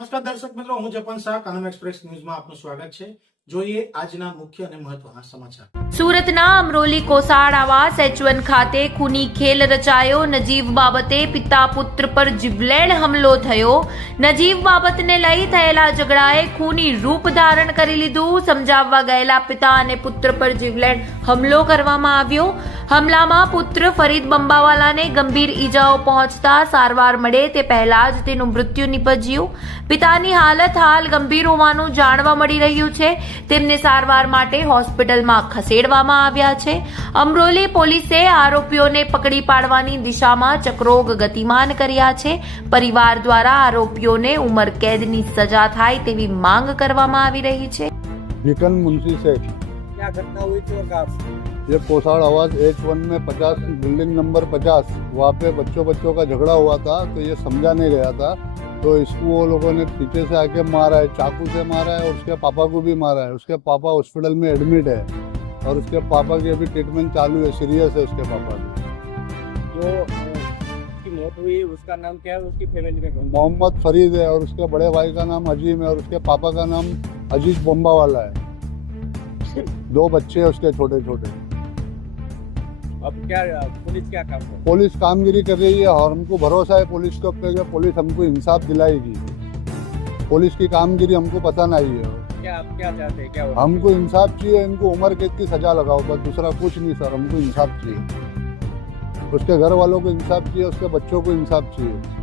નમસ્કાર દર્શક મિત્રો, હું જપન શાહ, કાનમ એક્સપ્રેસ ન્યૂઝમાં આપનું સ્વાગત છે. સુરતના અમરોલી કોસાડ આવાસ એચ1 ખાતે ખૂની ખેલ રચાયો. નજીબ બાબતે પિતા પુત્ર પર જીવલેણ હુમલો થયો. નજીબ બાબતને લઈ થયેલા ઝઘડાએ ખૂની રૂપ ધારણ કરી લીધું. સમજાવવા ગયેલા પિતા અને પુત્ર પર જીવલેણ હુમલો કરવામાં આવ્યો. હમલામાં પુત્ર ફરીદ બંબાવાલાને ગંભીર ઈજાઓ પહોંચતા સારવાર મળે તે પહેલા જ તેનું મૃત્યુ નિપજ્યું. પિતાની હાલત હાલ ગંભીર હોવાનું જાણવા મળી રહ્યું છે. તેમને સારવાર માટે હોસ્પિટલમાં ખસેડવામાં આવ્યા છે. અમરોલી પોલીસે આરોપીઓને પકડી પાડવાની દિશામાં ચક્રોગ ગતિમાન કર્યા છે. પરિવાર દ્વારા આરોપીઓને ઉમર કેદની સજા થાય તેવી માંગ કરવામાં આવી રહી છે. વિકલ મુનશી શેખ क्या घटना हुई थी और कहाँ ये कोसाड़ आवाज़ एच वन में पचास बिल्डिंग नंबर पचास वहाँ पे बच्चों बच्चों का झगड़ा हुआ था तो ये समझा नहीं गया था। तो इसको वो लोगों ने पीछे से आके मारा है चाकू से मारा है और उसके पापा को भी मारा है। उसके पापा हॉस्पिटल में एडमिट है और उसके पापा की अभी ट्रीटमेंट चालू है सीरियस है उसके पापा की। जो अ, की मौत हुई उसका नाम क्या है उसकी फैमिली में मोहम्मद फरीद है और उसके बड़े भाई का नाम अजीम है और उसके पापा का नाम अज़ीज़ बम्बा वाला है। दो बच्चे हैं उसके छोटे छोटे अब क्या पुलिस क्या काम कर पुलिस कामगिरी कर रही है और हमको भरोसा है पुलिस को कि पुलिस हमको इंसाफ दिलाएगी। पुलिस की कामगिरी हमको पसंद आई है। क्या आप क्या चाहते हैं? क्या हमको इंसाफ चाहिए इनको उम्र कैद की सजा लगाओ बस दूसरा कुछ नहीं सर हमको इंसाफ चाहिए। उसके घर वालों को इंसाफ चाहिए उसके बच्चों को इंसाफ चाहिए।